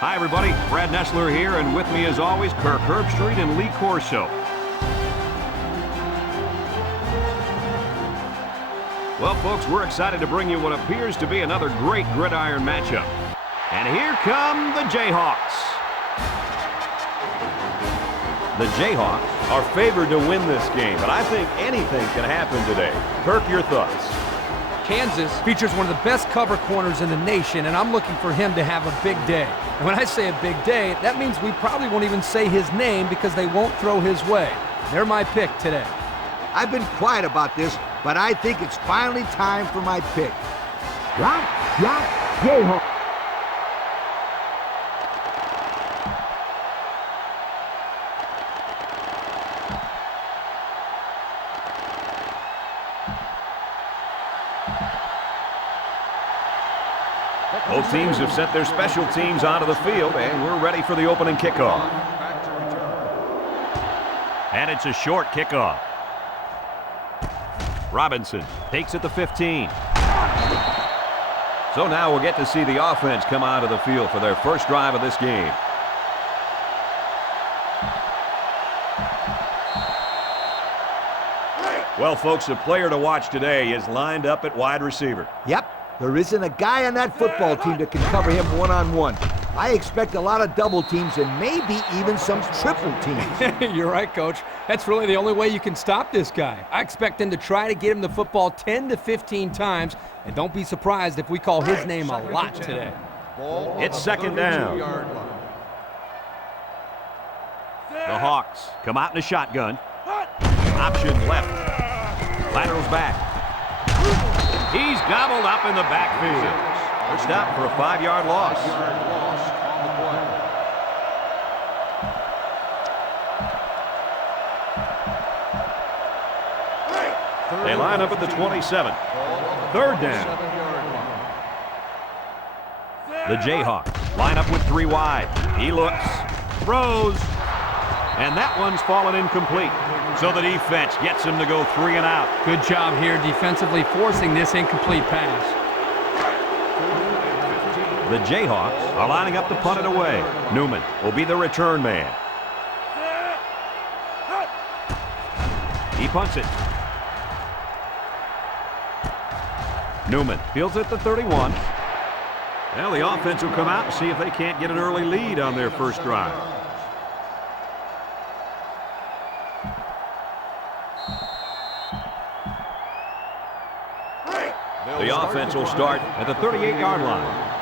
Hi, everybody. Brad Nessler here, and with me, as always, Kirk Herbstreit and Lee Corso. Well, folks, we're excited to bring you what appears to be another great gridiron matchup. And here come the Jayhawks. The Jayhawks are favored to win this game, but I think anything can happen today. Kirk, your thoughts? Kansas features one of the best cover corners in the nation, and I'm looking for him to have a big day. And when I say a big day, that means we probably won't even say his name because they won't throw his way. They're my pick today. I've been quiet about this, but I think it's finally time for my pick. Jayhawks. Both teams have sent their special teams onto the field, and we're ready for the opening kickoff. And it's a short kickoff. Robinson takes it to 15. So now we'll get to see the offense come onto the field for their first drive of this game. Well, folks, the player to watch today is lined up at wide receiver. Yep. There isn't a guy on that football team that can cover him one-on-one. I expect a lot of double teams and maybe even some triple teams. You're right, Coach. That's really the only way you can stop this guy. I expect him to try to get him the football 10 to 15 times, and don't be surprised if we call his name a lot today. It's second down. The Hawks come out in a shotgun. Option left. Laterals back. He's gobbled up in the backfield. They're stopped for a 5-yard loss. They line up at the 27. Third down. The Jayhawks line up with 3 wide. He looks, throws, and that one's fallen incomplete. So the defense gets him to go 3 and out. Good job here defensively forcing this incomplete pass. The Jayhawks are lining up to punt it away. Newman will be the return man. He punts it. Newman fields it to 31. Well, the offense will come out and see if they can't get an early lead on their first drive. The offense will start at the 38-yard line.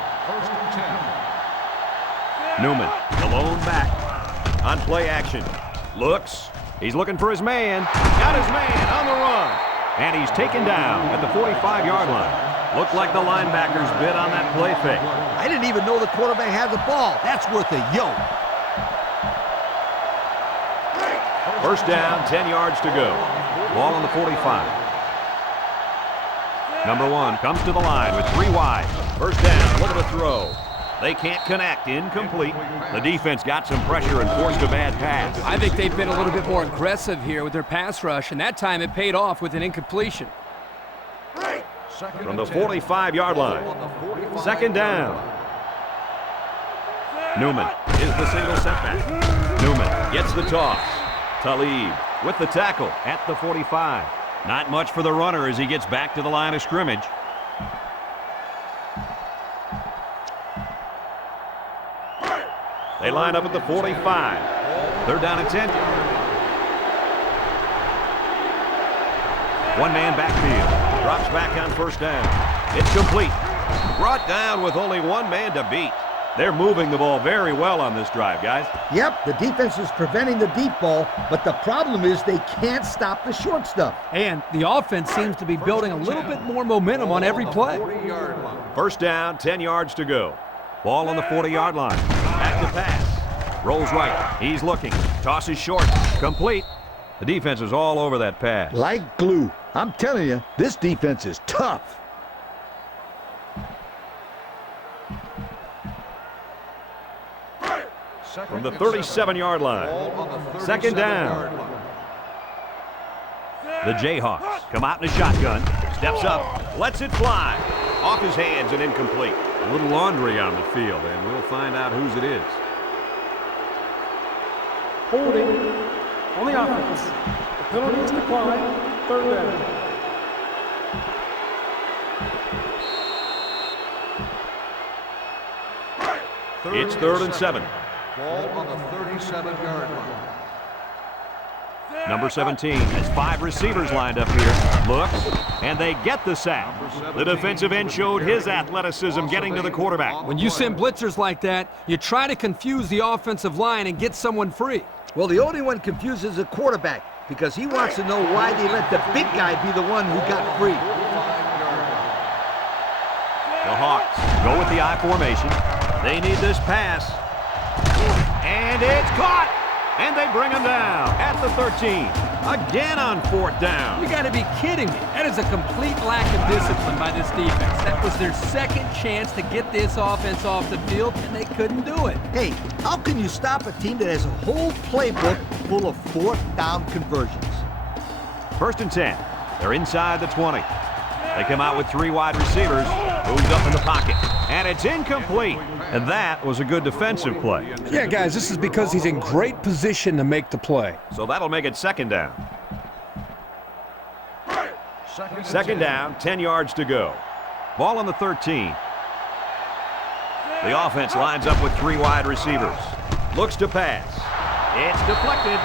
Newman, the lone back, on play action. Looks, he's looking for his man. Got his man on the run. And he's taken down at the 45-yard line. Looked like the linebackers bid on that play fake. I didn't even know the quarterback had the ball. That's worth a yoke. First down, 10 yards to go. Ball on the 45. Number 1 comes to the line with 3 wide. First down, look at the throw. They can't connect, incomplete. The defense got some pressure and forced a bad pass. I think they've been a little bit more aggressive here with their pass rush, and that time it paid off with an incompletion. From the 45-yard line, second down. Newman is the single setback. Newman gets the toss. Talib with the tackle at the 45. Not much for the runner as he gets back to the line of scrimmage. They line up at the 45. They're down at 10. One-man backfield. Drops back on first down. It's complete. Brought down with only one man to beat. They're moving the ball very well on this drive, guys. Yep, the defense is preventing the deep ball, but the problem is they can't stop the short stuff. And the offense seems to be building a little bit more momentum on every play. First down, 10 yards to go. Ball on the 40-yard line. Back to pass. Rolls right. He's looking. Tosses short. Complete. The defense is all over that pass. Like glue. I'm telling you, this defense is tough. From the 37-yard line. Second down. The Jayhawks come out in a shotgun. Steps up. Lets it fly. Off his hands and incomplete. A little laundry on the field, and we'll find out whose it is. Holding on the offense. The penalty is declined. Third down. It's 3rd and 7. Ball on the 37-yard line. Number 17 has 5 receivers lined up here. Looks, and they get the sack. The defensive end showed his athleticism getting to the quarterback. When you send blitzers like that, you try to confuse the offensive line and get someone free. Well, the only one confused is the quarterback because he wants to know why they let the big guy be the one who got free. The Hawks go with the I formation. They need this pass. And it's caught! And they bring him down at the 13. Again on 4th down. You got to be kidding me. That is a complete lack of discipline by this defense. That was their second chance to get this offense off the field, and they couldn't do it. Hey, how can you stop a team that has a whole playbook full of 4th down conversions? 1st and 10. They're inside the 20. They come out with 3 wide receivers. Moves up in the pocket. And it's incomplete. And that was a good defensive play. Yeah, guys, this is because he's in great position to make the play. So that'll make it 2nd down. 2nd down, 10 yards to go. Ball on the 13. The offense lines up with 3 wide receivers. Looks to pass. It's deflected.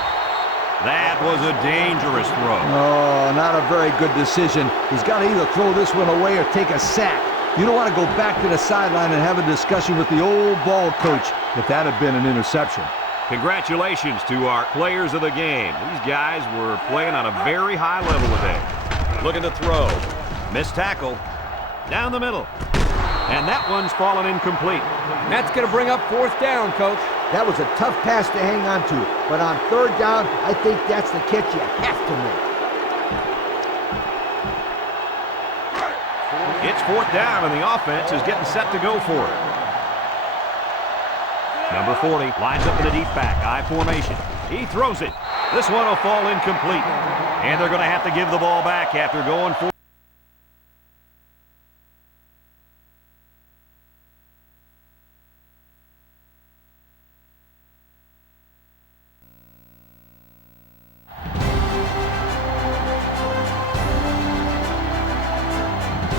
That was a dangerous throw. Oh, not a very good decision. He's got to either throw this one away or take a sack. You don't want to go back to the sideline and have a discussion with the old ball coach if that had been an interception. Congratulations to our players of the game. These guys were playing on a very high level today. Looking to throw. Missed tackle. Down the middle. And that one's fallen incomplete. That's going to bring up 4th down, Coach. That was a tough pass to hang on to, but on 3rd down, I think that's the catch you have to make. It's 4th down, and the offense is getting set to go for it. Number 40 lines up in the deep back, I formation. He throws it. This one will fall incomplete. And they're going to have to give the ball back after going for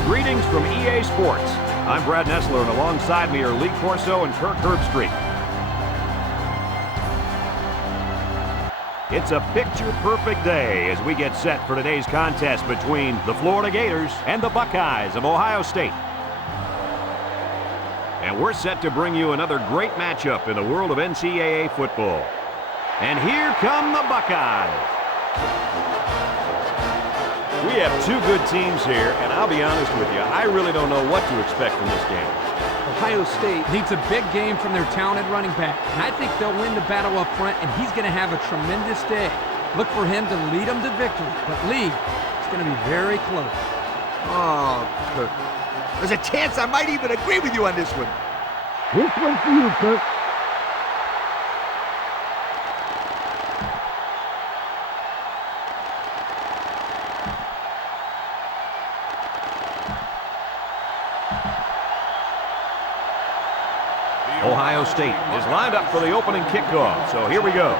Greetings from EA Sports. I'm Brad Nessler, and alongside me are Lee Corso and Kirk Herbstreit. It's a picture-perfect day as we get set for today's contest between the Florida Gators and the Buckeyes of Ohio State. And we're set to bring you another great matchup in the world of NCAA football. And here come the Buckeyes. We have 2 good teams here, and I'll be honest with you, I really don't know what to expect from this game. Ohio State needs a big game from their talented running back, and I think they'll win the battle up front, and he's going to have a tremendous day. Look for him to lead them to victory, but Lee, it's going to be very close. Oh, Kirk. There's a chance I might even agree with you on this one. This one's for you, Kirk. Ohio State is lined up for the opening kickoff, so here we go.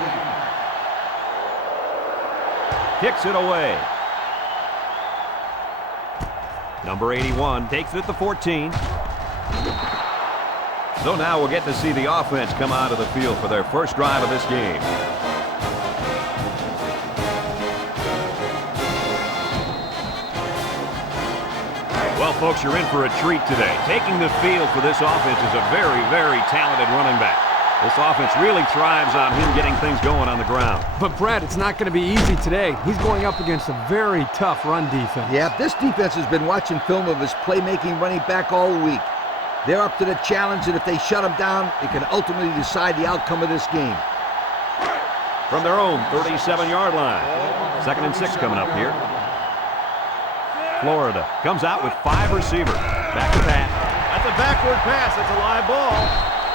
Kicks it away. Number 81 takes it at the 14. So now we'll get to see the offense come out of the field for their first drive of this game. Well, folks, you're in for a treat today. Taking the field for this offense is a very, very talented running back. This offense really thrives on him getting things going on the ground. But, Brad, it's not going to be easy today. He's going up against a very tough run defense. Yeah, this defense has been watching film of his playmaking running back all week. They're up to the challenge, and if they shut him down, it can ultimately decide the outcome of this game. From their own 37-yard line. 2nd and 6 coming up here. Florida comes out with 5 receivers. Back to pass. That's a backward pass. That's a live ball.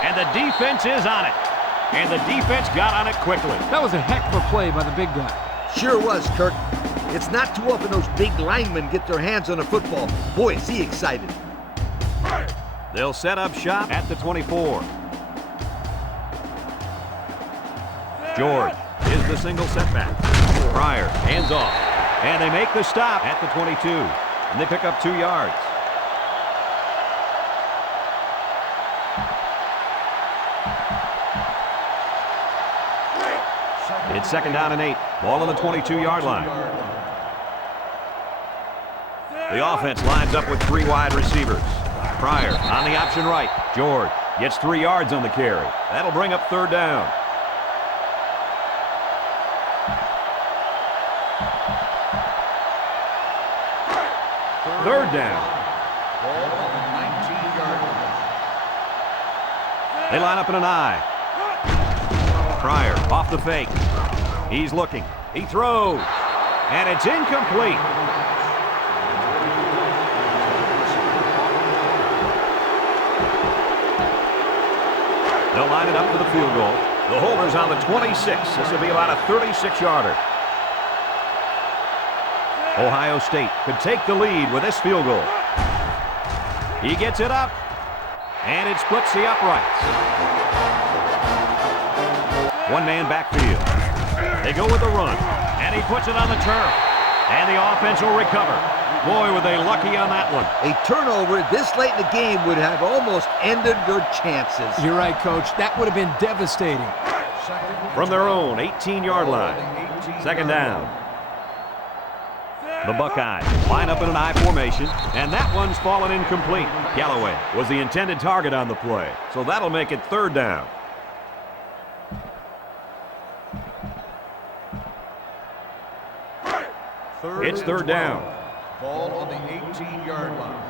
And the defense is on it. And the defense got on it quickly. That was a heck of a play by the big guy. Sure was, Kirk. It's not too often those big linemen get their hands on a football. Boy, is he excited. They'll set up shop at the 24. George is the single setback. Pryor hands off. And they make the stop at the 22. And they pick up 2 yards. It's 2nd down and 8. Ball on the 22-yard line. The offense lines up with 3 wide receivers. Pryor on the option right. George gets 3 yards on the carry. That'll bring up 3rd down. Third down. Ball on the 19-yard line. They line up in an I. Pryor off the fake. He's looking. He throws. And it's incomplete. They'll line it up for the field goal. The holder's on the 26. This will be about a 36-yarder. Ohio State could take the lead with this field goal. He gets it up, and it splits the uprights. 1-man backfield. They go with the run, and he puts it on the turf, and the offense will recover. Boy, were they lucky on that one. A turnover this late in the game would have almost ended their chances. You're right, Coach. That would have been devastating. From their own 18-yard line. 2nd down. The Buckeyes line up in an I formation, and that one's fallen incomplete. Galloway was the intended target on the play, so that'll make it 3rd down. It's 3rd down. Ball on the 18-yard line.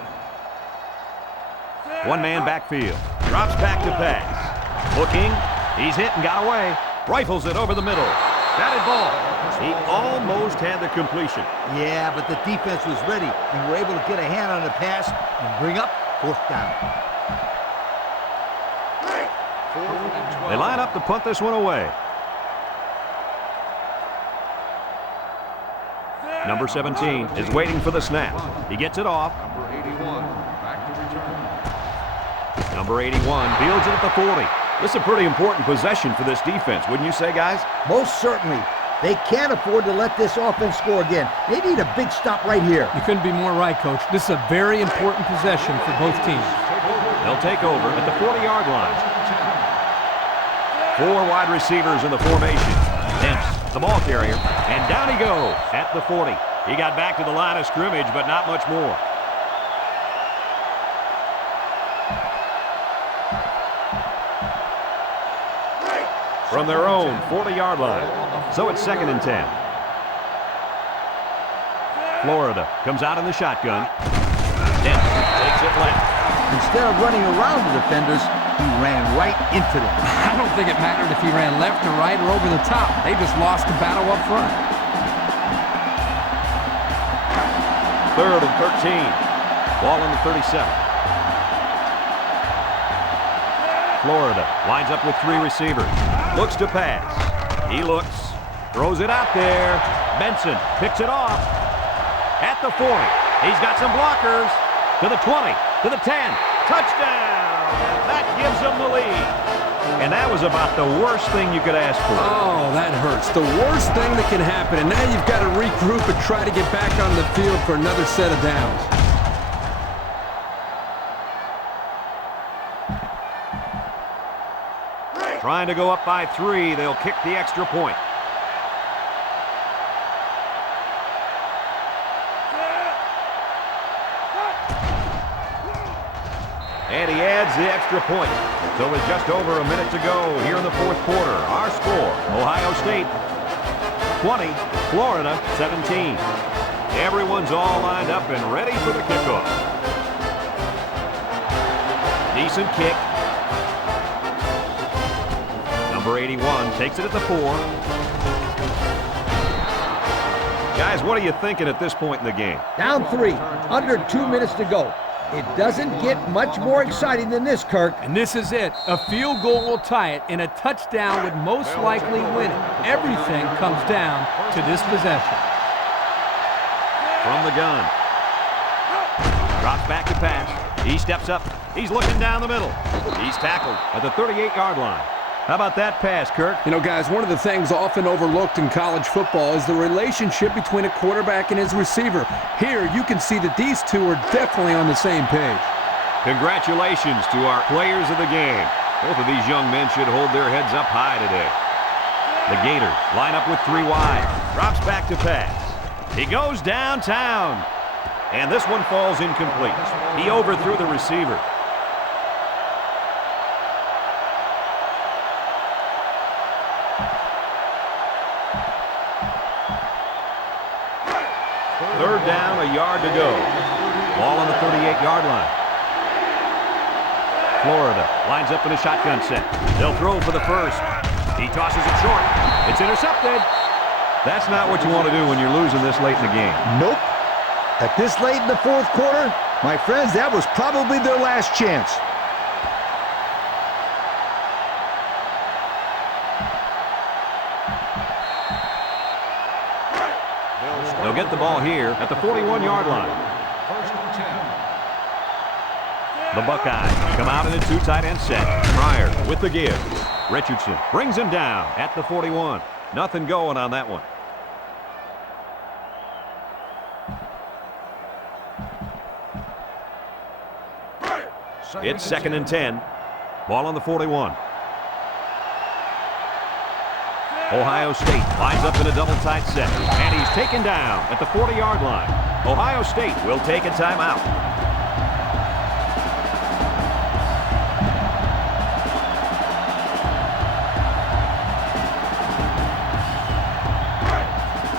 1-man backfield. Drops back to pass. Looking. He's hit and got away. Rifles it over the middle. Batted ball. He almost had the completion. Yeah, but the defense was ready and were able to get a hand on the pass and bring up 4th down. They line up to punt this one away. Number 17 is waiting for the snap. He gets it off. Number 81, back to return. Number 81 fields it at the 40. This is a pretty important possession for this defense, wouldn't you say, guys? Most certainly. They can't afford to let this offense score again. They need a big stop right here. You couldn't be more right, Coach. This is a very important possession for both teams. They'll take over at the 40-yard line. 4 wide receivers in the formation. Dempsey, the ball carrier, and down he goes at the 40. He got back to the line of scrimmage, but not much more. From their own 40-yard line. So it's 2nd and 10. Florida comes out in the shotgun. Dempsey takes it left. Instead of running around the defenders, he ran right into them. I don't think it mattered if he ran left or right or over the top. They just lost the battle up front. 3rd and 13. Ball on the 37. Florida lines up with 3 receivers. Looks to pass. He looks. Throws it out there. Benson picks it off. At the 40. He's got some blockers. To the 20. To the 10. Touchdown! That gives them the lead. And that was about the worst thing you could ask for. Oh, that hurts. The worst thing that can happen. And now you've got to regroup and try to get back on the field for another set of downs. Trying to go up by 3. They'll kick the extra point. And he adds the extra point. So with just over a minute to go here in the 4th quarter, our score, Ohio State 20, Florida 17. Everyone's all lined up and ready for the kickoff. Decent kick. Number 81 takes it at the 4. Guys, what are you thinking at this point in the game? Down 3, under 2 minutes to go. It doesn't get much more exciting than this, Kirk. And this is it. A field goal will tie it, and a touchdown would most likely win it. Everything comes down to this possession. From the gun. Drops back to pass. He steps up. He's looking down the middle. He's tackled at the 38-yard line. How about that pass, Kirk? You know, guys, one of the things often overlooked in college football is the relationship between a quarterback and his receiver. Here, you can see that these two are definitely on the same page. Congratulations to our players of the game. Both of these young men should hold their heads up high today. The Gators line up with 3 wide. Drops back to pass. He goes downtown. And this one falls incomplete. He overthrew the receiver. Third down, a yard to go. Ball on the 38-yard line. Florida lines up in a shotgun set. They'll throw for the first. He tosses it short. It's intercepted. That's not what you want to do when you're losing this late in the game. Nope. At this late in the fourth quarter, my friends, that was probably their last chance. They'll get the ball here at the 41-yard line. The Buckeyes come out in a 2 tight end set. Pryor with the give. Richardson brings him down at the 41. Nothing going on that one. It's 2nd and 10. Ball on the 41. Ohio State lines up in a double tight set. And he's taken down at the 40-yard line. Ohio State will take a timeout.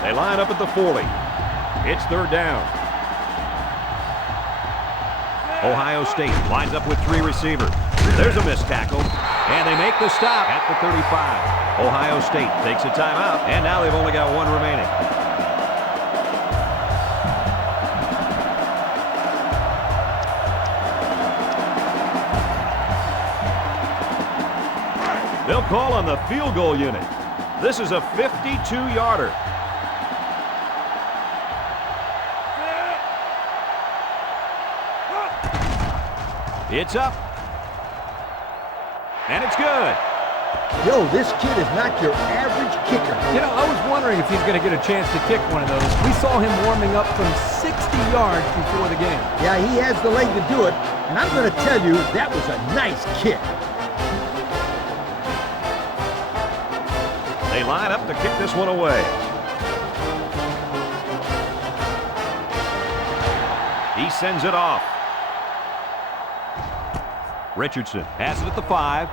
They line up at the 40. It's 3rd down. Ohio State lines up with 3 receivers. There's a missed tackle, and they make the stop at the 35. Ohio State takes a timeout, and now they've only got 1 remaining. They'll call on the field goal unit. This is a 52-yarder. It's up. And it's good. Yo, this kid is not your average kicker. You know, I was wondering if he's going to get a chance to kick one of those. We saw him warming up from 60 yards before the game. Yeah, he has the leg to do it, and I'm going to tell you, that was a nice kick. They line up to kick this one away. He sends it off. Richardson has it at the 5.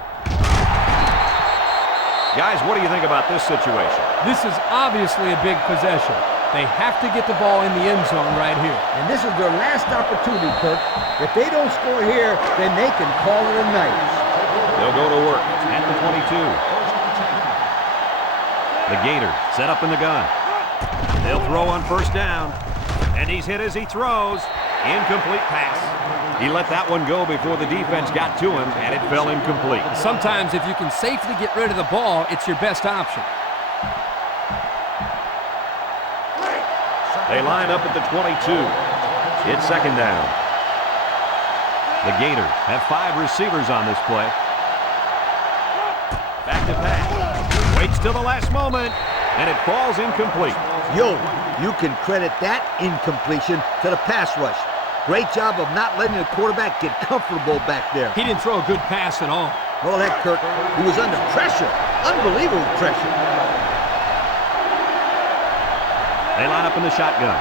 Guys, what do you think about this situation? This is obviously a big possession. They have to get the ball in the end zone right here. And this is their last opportunity, Kirk. If they don't score here, then they can call it a night. They'll go to work at the 22. The Gators set up in the gun. They'll throw on 1st down. And he's hit as he throws. Incomplete pass. He let that one go before the defense got to him, and it fell incomplete. Sometimes if you can safely get rid of the ball, it's your best option. They line up at the 22. It's 2nd down. The Gators have 5 receivers on this play. Back to pass. Waits till the last moment, and it falls incomplete. Yo, you can credit that incompletion to the pass rush. Great job of not letting the quarterback get comfortable back there. He didn't throw a good pass at all. Well, heck, Kirk, he was under pressure. Unbelievable pressure. They line up in the shotgun.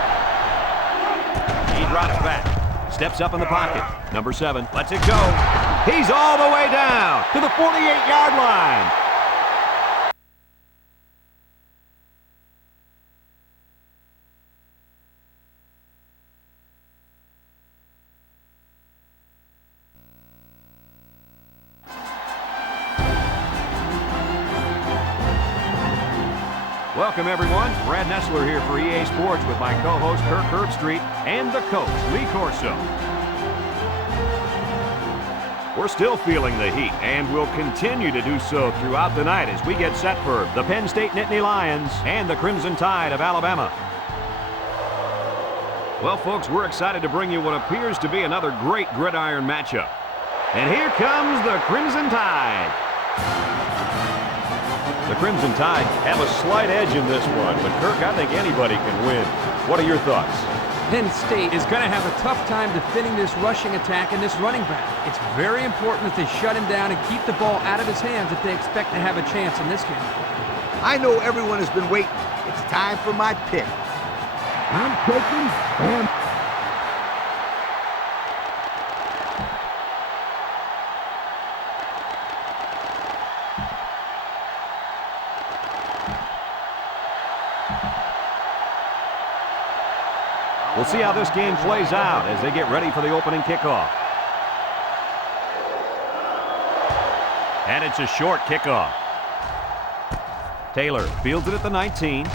He drops back. Steps up in the pocket. Number 7 lets it go. He's all the way down to the 48-yard line. Welcome, everyone. Brad Nessler here for EA Sports with my co-host Kirk Herbstreit and the coach, Lee Corso. We're still feeling the heat, and we'll continue to do so throughout the night as we get set for the Penn State Nittany Lions and the Crimson Tide of Alabama. Well, folks, we're excited to bring you what appears to be another great gridiron matchup. And here comes the Crimson Tide. The Crimson Tide have a slight edge in this one, but Kirk, I think anybody can win. What are your thoughts? Penn State is going to have a tough time defending this rushing attack and this running back. It's very important that they shut him down and keep the ball out of his hands if they expect to have a chance in this game. I know everyone has been waiting. It's time for my pick. I'm taking Penn. We'll see how this game plays out as they get ready for the opening kickoff. And it's a short kickoff. Taylor fields it at the 19.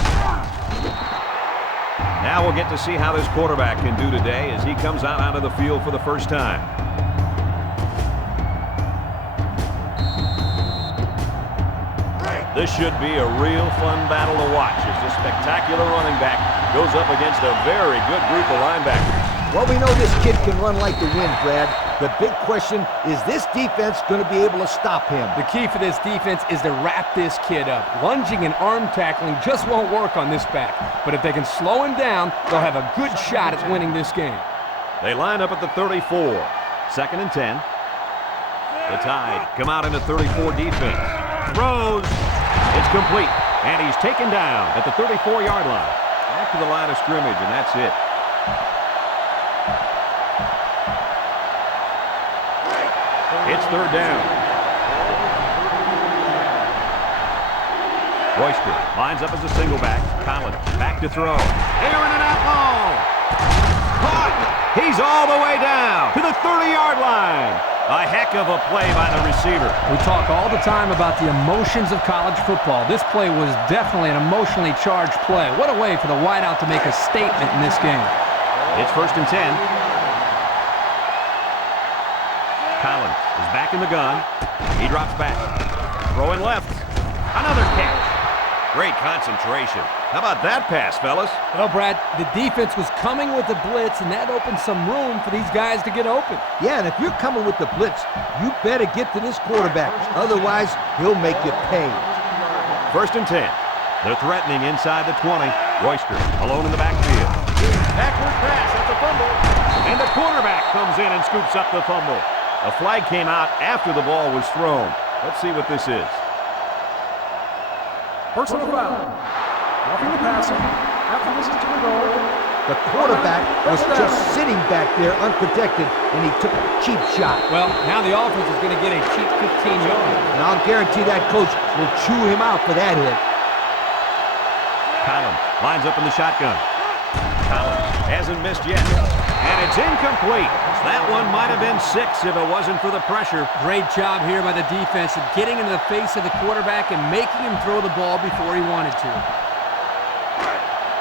Now we'll get to see how this quarterback can do today as he comes out onto the field for the first time. This should be a real fun battle to watch as this spectacular running back goes up against a very good group of linebackers. Well, we know this kid can run like the wind, Brad. The big question is this defense going to be able to stop him? The key for this defense is to wrap this kid up. Lunging and arm tackling just won't work on this back. But if they can slow him down, they'll have a good shot at winning this game. They line up at the 34. 2nd and 10. The Tide come out in a 34 defense. Throws. It's complete. And he's taken down at the 34-yard line. Back to the line of scrimmage, and that's it. It's 3rd down. Royster lines up as a single back. Collins back to throw. Aaron and out ball. Caught. He's all the way down to the 30-yard line. A heck of a play by the receiver. We talk all the time about the emotions of college football. This play was definitely an emotionally charged play. What a way for the wideout to make a statement in this game. It's 1st and 10. Collins is back in the gun. He drops back. Throwing left. Another catch. Great concentration. How about that pass, fellas? Well, Brad, the defense was coming with the blitz, and that opened some room for these guys to get open. Yeah, and if you're coming with the blitz, you better get to this quarterback. Otherwise, he'll make you pay. 1st and 10. They're threatening inside the 20. Royster alone in the backfield. Backward pass at the fumble. And the quarterback comes in and scoops up the fumble. A flag came out after the ball was thrown. Let's see what this is. Personal foul. Roughing the passer. After this is to the goal. The quarterback was just sitting back there unprotected, and he took a cheap shot. Well, now the offense is going to get a cheap 15 yards. And I'll guarantee that coach will chew him out for that hit. Collins lines up in the shotgun. Collins hasn't missed yet. And it's incomplete. That one might have been 6 if it wasn't for the pressure. Great job here by the defense of getting into the face of the quarterback and making him throw the ball before he wanted to.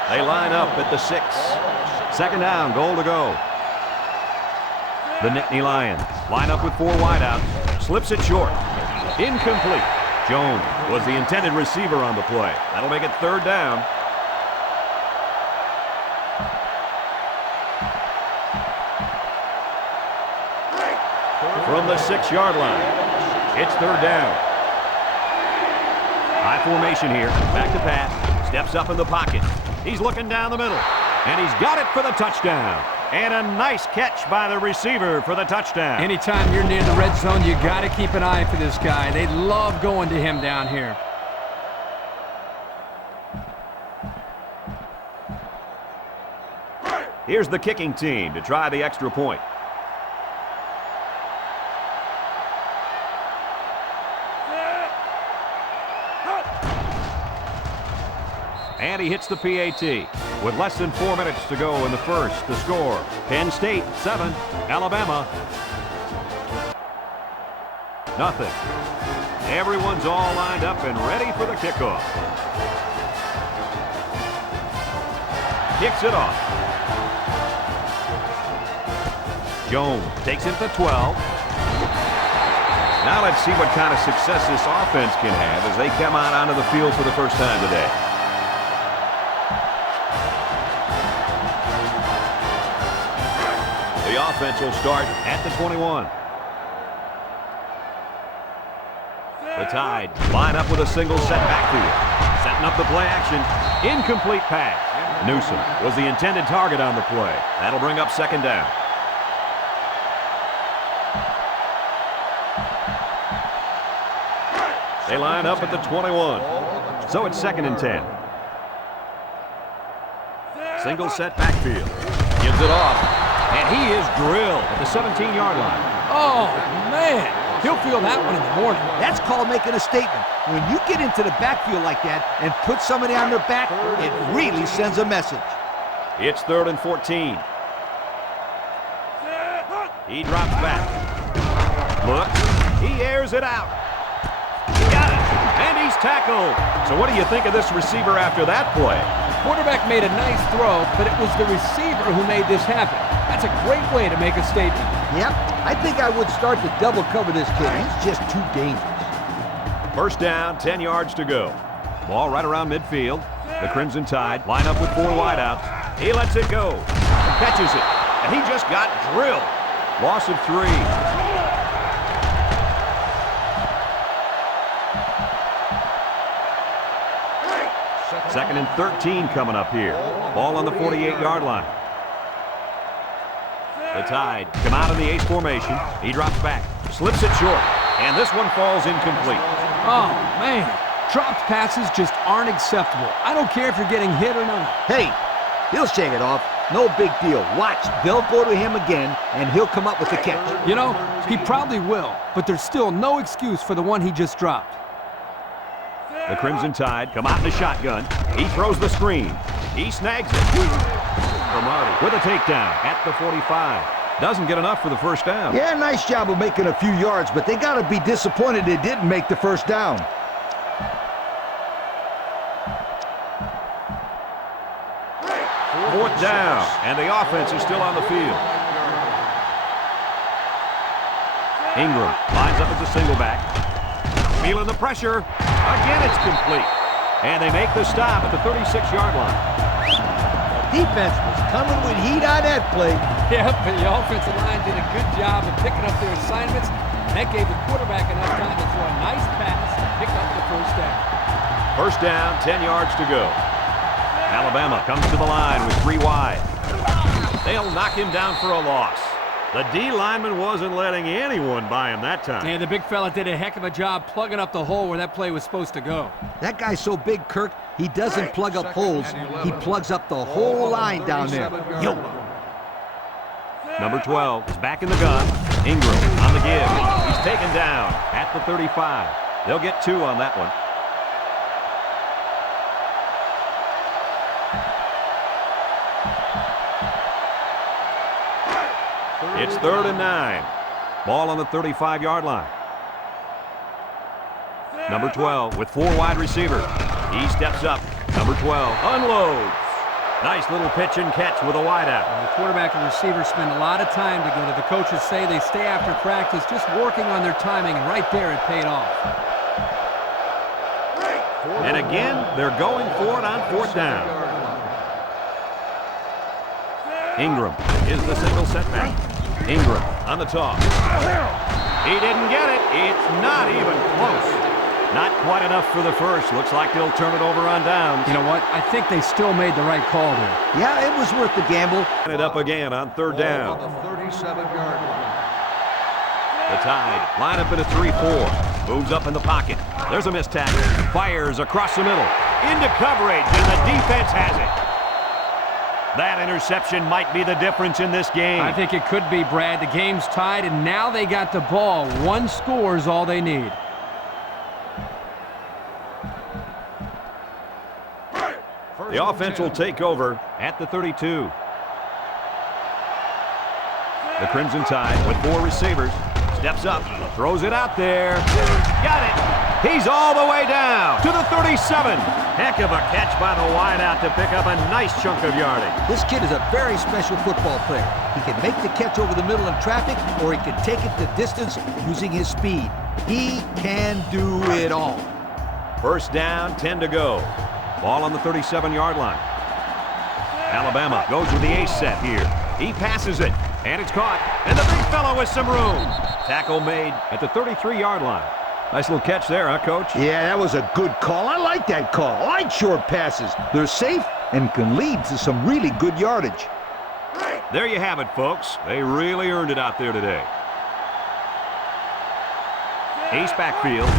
They line up at the 6. 2nd down, goal to go. The Nittany Lions line up with 4 wideouts. Slips it short. Incomplete. Jones was the intended receiver on the play. That'll make it 3rd down. From the 6-yard line, it's 3rd down. High formation here. Back to pass. Steps up in the pocket. He's looking down the middle. And he's got it for the touchdown. And a nice catch by the receiver for the touchdown. Anytime you're near the red zone, you got to keep an eye for this guy. They love going to him down here. Here's the kicking team to try the extra point. And he hits the PAT. With less than 4 minutes to go in the first, the score, Penn State 7, Alabama nothing. Everyone's all lined up and ready for the kickoff. Kicks it off. Jones takes it to 12. Now let's see what kind of success this offense can have as they come out onto the field for the first time today. offense will start at the 21. The Tide line up with a single set backfield. Setting up the play action. Incomplete pass. Newsom was the intended target on the play. That'll bring up second down. They line up at the 21. So it's 2nd and 10. Single set backfield. Gives it off. And he is drilled at the 17-yard line. Oh, man. He'll feel that one in the morning. That's called making a statement. When you get into the backfield like that and put somebody on their back, it really sends a message. It's 3rd and 14. He drops back. Looks. He airs it out. He got it. And he's tackled. So what do you think of this receiver after that play? Quarterback made a nice throw, but it was the receiver who made this happen. That's a great way to make a statement. Yep, I think I would start to double cover this kid. He's just too dangerous. First down, 10 yards to go. Ball right around midfield. The Crimson Tide line up with 4 wideouts. He lets it go. Catches it. And he just got drilled. Loss of 3. 2nd and 13 coming up here. Ball on the 48-yard line. The Tide come out in the ace formation. He drops back, slips it short, and this one falls incomplete. Oh, man. Dropped passes just aren't acceptable. I don't care if you're getting hit or not. Hey, he'll shake it off. No big deal. Watch, they'll go to him again, and he'll come up with the catch. You know, he probably will, but there's still no excuse for the one he just dropped. The Crimson Tide come out in the shotgun. He throws the screen. He snags it. Marty with a takedown at the 45. Doesn't get enough for the first down. Yeah, nice job of making a few yards, but they got to be disappointed they didn't make the first down. Fourth down, and the offense is still on the field. Ingram lines up as a single back. Feeling the pressure. Again, it's complete. And they make the stop at the 36-yard line. Defense was coming with heat on that play. Yeah, but the offensive line did a good job of picking up their assignments. And that gave the quarterback enough time to throw a nice pass and pick up the first down. First down, 10 yards to go. Alabama comes to the line with 3 wide. They'll knock him down for a loss. The D lineman wasn't letting anyone by him that time. Yeah, the big fella did a heck of a job plugging up the hole where that play was supposed to go. That guy's so big, Kirk, he doesn't plug up holes. He plugs up the whole line down there. Yo. Number 12 is back in the gun. Ingram on the give. He's taken down at the 35. They'll get 2 on that one. It's 3rd and 9. Ball on the 35-yard line. Number 12 with 4 wide receivers. He steps up. Number 12 unloads. Nice little pitch and catch with a wideout. The quarterback and receiver spend a lot of time together. The coaches say they stay after practice just working on their timing, and right there it paid off. And again, they're going for it on 4th down. Ingram is the single setback. Ingram on the toss. He didn't get it. It's not even close. Not quite enough for the first. Looks like they'll turn it over on downs. You know what? I think they still made the right call there. Yeah, it was worth the gamble. And it up again on 3rd down. On the 37-yard line. The Tide line up in a 3-4. Moves up in the pocket. There's a missed tackle. Fires across the middle. Into coverage, and the defense has it. That interception might be the difference in this game. I think it could be, Brad. The game's tied, and now they got the ball. 1 score is all they need. The offense will take over at the 32. The Crimson Tide with 4 receivers. Steps up, throws it out there. Got it. He's all the way down to the 37. Heck of a catch by the wideout to pick up a nice chunk of yardage. This kid is a very special football player. He can make the catch over the middle in traffic, or he can take it the distance using his speed. He can do it all. First down, 10 to go. Ball on the 37-yard line. Alabama goes with the ace set here. He passes it. And it's caught. And the big fellow with some room. Tackle made at the 33-yard line. Nice little catch there, huh, Coach? Yeah, that was a good call. I like that call. I like short passes. They're safe and can lead to some really good yardage. There you have it, folks. They really earned it out there today. Ace backfield.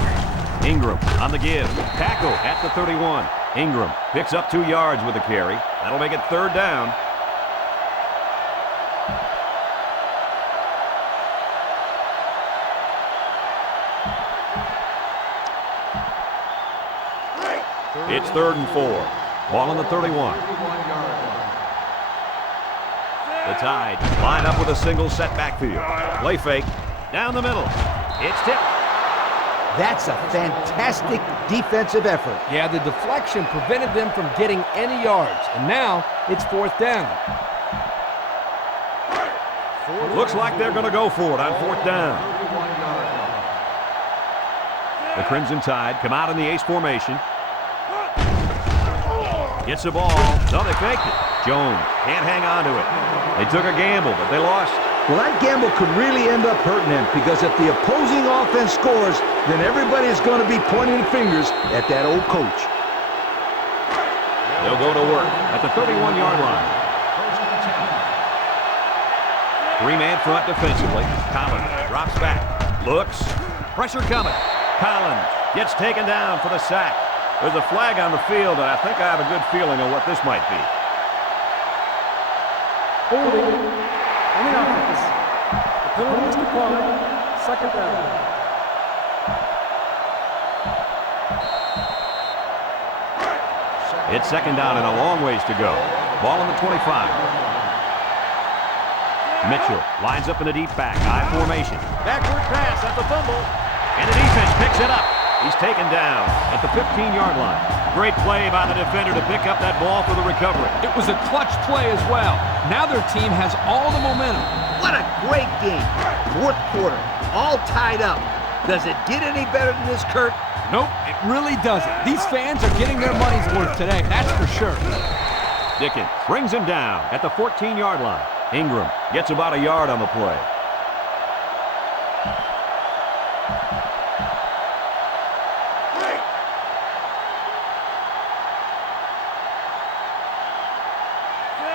Ingram on the give. Tackle at the 31. Ingram picks up 2 yards with the carry. That'll make it 3rd down. It's 3rd and 4. Ball on the 31. The Tide line up with a single set backfield. Play fake. Down the middle. It's tipped. That's a fantastic defensive effort. Yeah, the deflection prevented them from getting any yards. And now it's 4th down. Looks like they're going to go for it on 4th down. The Crimson Tide come out in the ace formation. Gets the ball. No, they faked it. Jones can't hang on to it. They took a gamble, but they lost. Well, that gamble could really end up hurting them because if the opposing offense scores, then everybody is going to be pointing fingers at that old coach. They'll go to work at the 31-yard line. 3-man front defensively. Collins drops back. Looks. Pressure coming. Collins gets taken down for the sack. There's a flag on the field, and I think I have a good feeling of what this might be. Holding on the offense. The penalty is declined. 2nd down. It's 2nd down and a long ways to go. Ball on the 25. Mitchell lines up in a deep back. I formation. Backward pass at the fumble. And the defense picks it up. He's taken down at the 15-yard line. Great play by the defender to pick up that ball for the recovery. It was a clutch play as well. Now their team has all the momentum. What a great game. 4th quarter, all tied up. Does it get any better than this, Kurt? Nope, it really doesn't. These fans are getting their money's worth today, that's for sure. Dickens brings him down at the 14-yard line. Ingram gets about a yard on the play.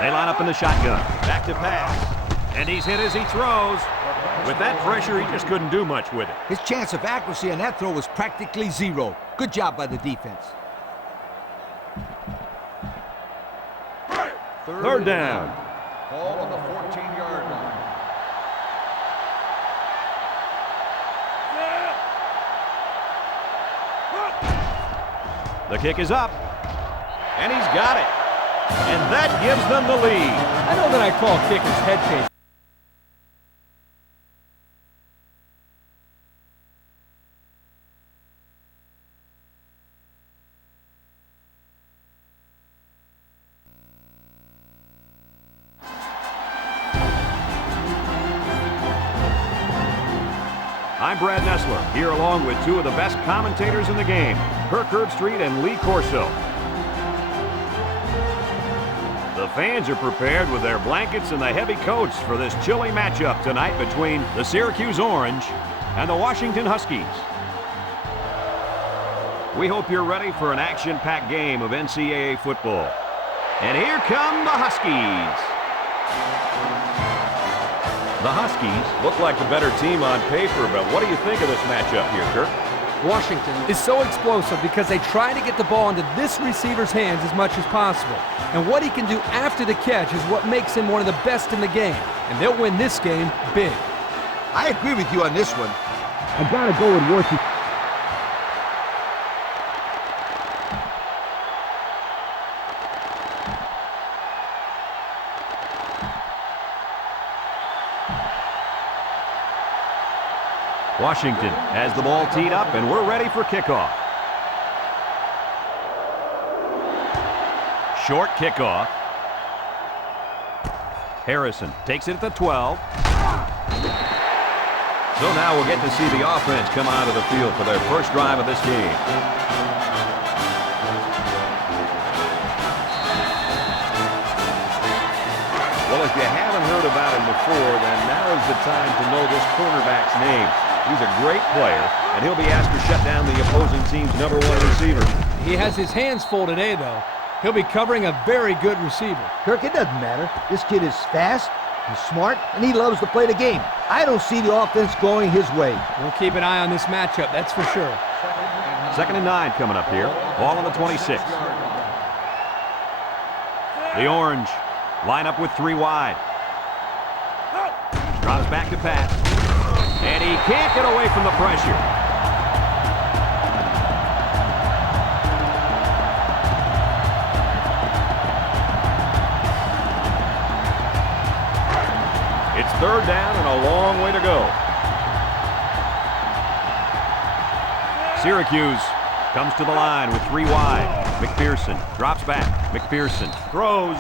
They line up in the shotgun. Back to pass. And he's hit as he throws. With that pressure, he just couldn't do much with it. His chance of accuracy on that throw was practically 0. Good job by the defense. 3rd down. Ball on the 14-yard line. The kick is up. And he's got it. And that gives them the lead. I know that I call kickers head case. I'm Brad Nessler, here along with 2 of the best commentators in the game, Kirk Herbstreit and Lee Corso. The fans are prepared with their blankets and the heavy coats for this chilly matchup tonight between the Syracuse Orange and the Washington Huskies. We hope you're ready for an action-packed game of NCAA football. And here come the Huskies. The Huskies look like the better team on paper, but what do you think of this matchup here, Kirk? Washington is so explosive because they try to get the ball into this receiver's hands as much as possible. And what he can do after the catch is what makes him one of the best in the game. And they'll win this game big. I agree with you on this one. I got to go with Worthy. Washington has the ball teed up, and we're ready for kickoff. Short kickoff. Harrison takes it at the 12. So now we'll get to see the offense come out of the field for their first drive of this game. Well, if you haven't heard heard about him before, then now is the time to know this cornerback's name. He's a great player, and he'll be asked to shut down the opposing team's #1 receiver. He has his hands full today, though. He'll be covering a very good receiver. Kirk, it doesn't matter. This kid is fast, he's smart, and he loves to play the game. I don't see the offense going his way. We'll keep an eye on this matchup, that's for sure. 2nd and 9 coming up here. Ball on the 26. The Orange line up with 3 wide. Drops back to pass. And he can't get away from the pressure. It's 3rd down and a long way to go. Syracuse comes to the line with 3 wide. McPherson drops back. McPherson throws.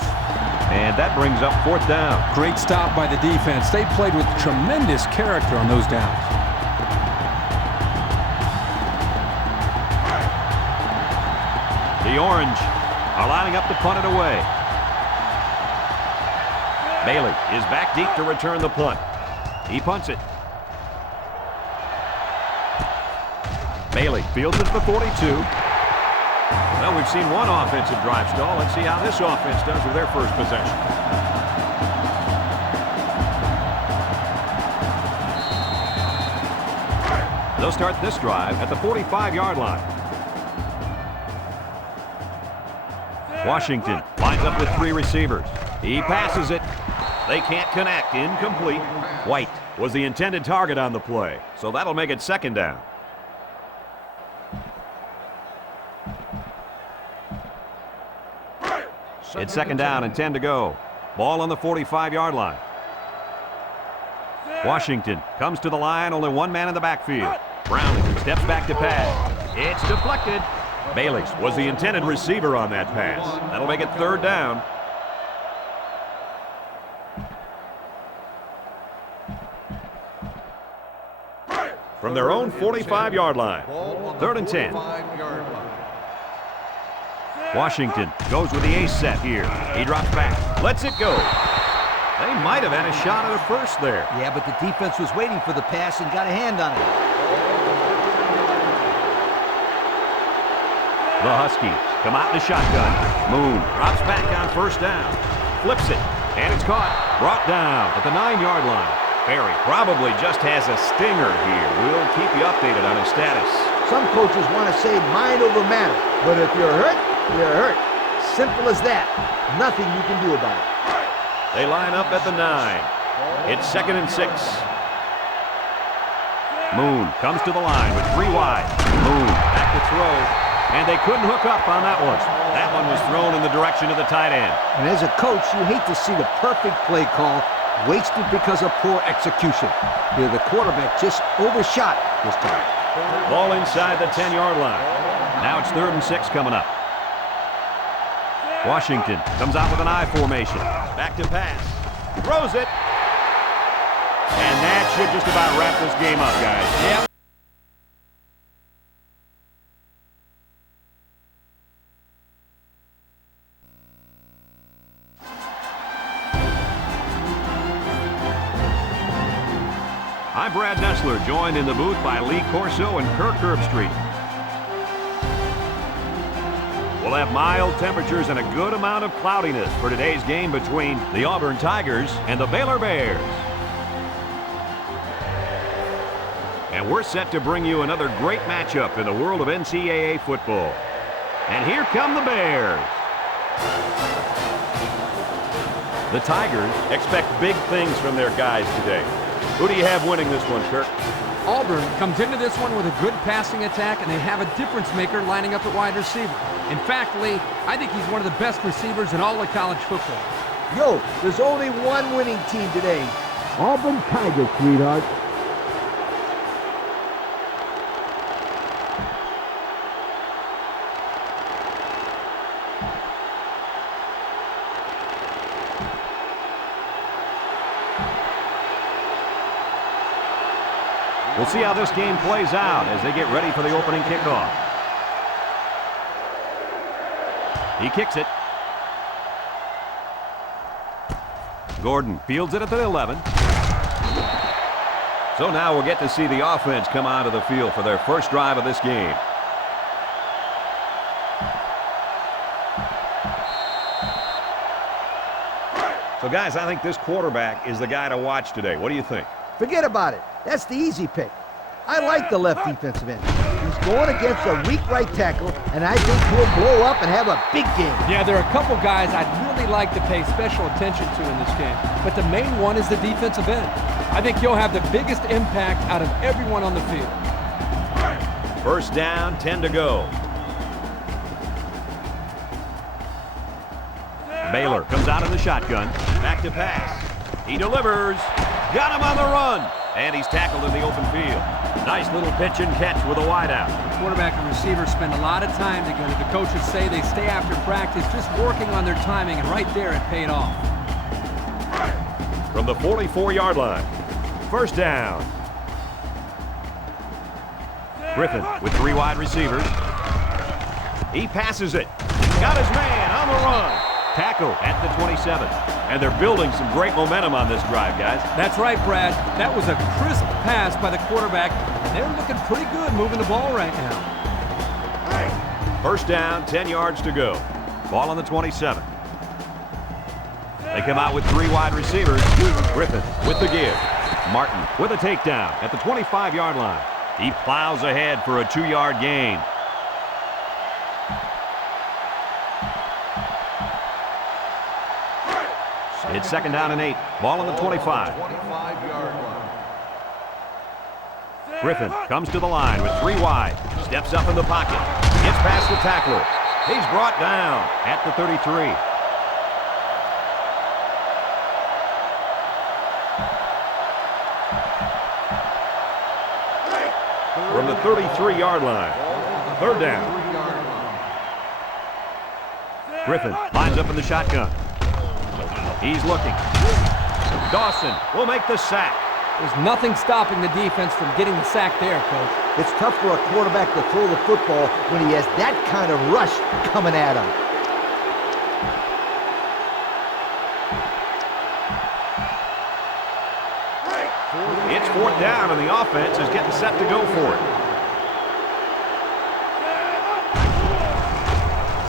And that brings up 4th down. Great stop by the defense. They played with tremendous character on those downs. The Orange are lining up to punt it away. Bailey is back deep to return the punt. He punts it. Bailey fields it to the 42. Well, we've seen one offensive drive stall. Let's see how this offense does with their first possession. They'll start this drive at the 45-yard line. Washington lines up with 3 receivers. He passes it. They can't connect. Incomplete. White was the intended target on the play, so that'll make it 2nd down. It's 2nd down and 10 to go. Ball on the 45-yard line. Washington comes to the line, only 1 man in the backfield. Browning steps back to pass. It's deflected. Bailey was the intended receiver on that pass. That'll make it 3rd down. From their own 45-yard line. 3rd and 10. Washington goes with the ace set here. He drops back, lets it go. They might have had a shot at a first there. Yeah, but the defense was waiting for the pass and got a hand on it. The Huskies come out in the shotgun. Moon drops back on 1st down. Flips it, and it's caught. Brought down at the 9-yard line. Barry probably just has a stinger here. We'll keep you updated on his status. Some coaches want to say mind over matter, but if you're hurt, you're hurt. Simple as that. Nothing you can do about it. They line up at the 9. It's 2nd and 6. Moon comes to the line with 3 wide. Moon back to throw. And they couldn't hook up on that one. That one was thrown in the direction of the tight end. And as a coach, you hate to see the perfect play call wasted because of poor execution. Here, the quarterback just overshot this time. Ball inside the 10-yard line. Now it's 3rd and 6 coming up. Washington comes out with an I formation. Back to pass. Throws it. And that should just about wrap this game up, guys. Yep. I'm Brad Nessler, joined in the booth by Lee Corso and Kirk Herbstreit. We'll have mild temperatures and a good amount of cloudiness for today's game between the Auburn Tigers and the Baylor Bears. And we're set to bring you another great matchup in the world of NCAA football. And here come the Bears. The Tigers expect big things from their guys today. Who do you have winning this one, Kirk? Auburn comes into this one with a good passing attack, and they have a difference maker lining up at wide receiver. In fact, Lee, I think he's one of the best receivers in all of college football. Yo, there's only one winning team today. Auburn Tigers, sweetheart. We'll see how this game plays out as they get ready for the opening kickoff. He kicks it. Gordon fields it at the 11. So now we'll get to see the offense come onto the field for their first drive of this game. So, guys, I think this quarterback is the guy to watch today. What do you think? Forget about it. That's the easy pick. I like the left defensive end. He's going against a weak right tackle, and I think he'll blow up and have a big game. Yeah, there are a couple guys I'd really like to pay special attention to in this game, but the main one is the defensive end. I think he'll have the biggest impact out of everyone on the field. First down, 10 to go. Baylor comes out in the shotgun. Back to pass. He delivers. Got him on the run. And he's tackled in the open field. Nice little pitch and catch with a wideout. Quarterback and receiver spend a lot of time together. The coaches say they stay after practice just working on their timing, and right there it paid off. From the 44-yard line. First down. Griffin with 3 wide receivers. He passes it. Got his man on the run. Tackle at the 27. And they're building some great momentum on this drive, guys. That's right, Brad. That was a crisp pass by the quarterback. They're looking pretty good moving the ball right now. First down, 10 yards to go. Ball on the 27. They come out with 3 wide receivers. Griffin with the give. Martin with a takedown at the 25-yard line. He plows ahead for a 2-yard gain. It's second down and 8. Ball on the 25. Griffin comes to the line with 3 wide. Steps up in the pocket. Gets past the tackler. He's brought down at the 33. From the 33-yard line. Third down. Griffin lines up in the shotgun. He's looking. Dawson will make the sack. There's nothing stopping the defense from getting the sack there, Coach. It's tough for a quarterback to throw the football when he has that kind of rush coming at him. It's fourth down, and the offense is getting set to go for it.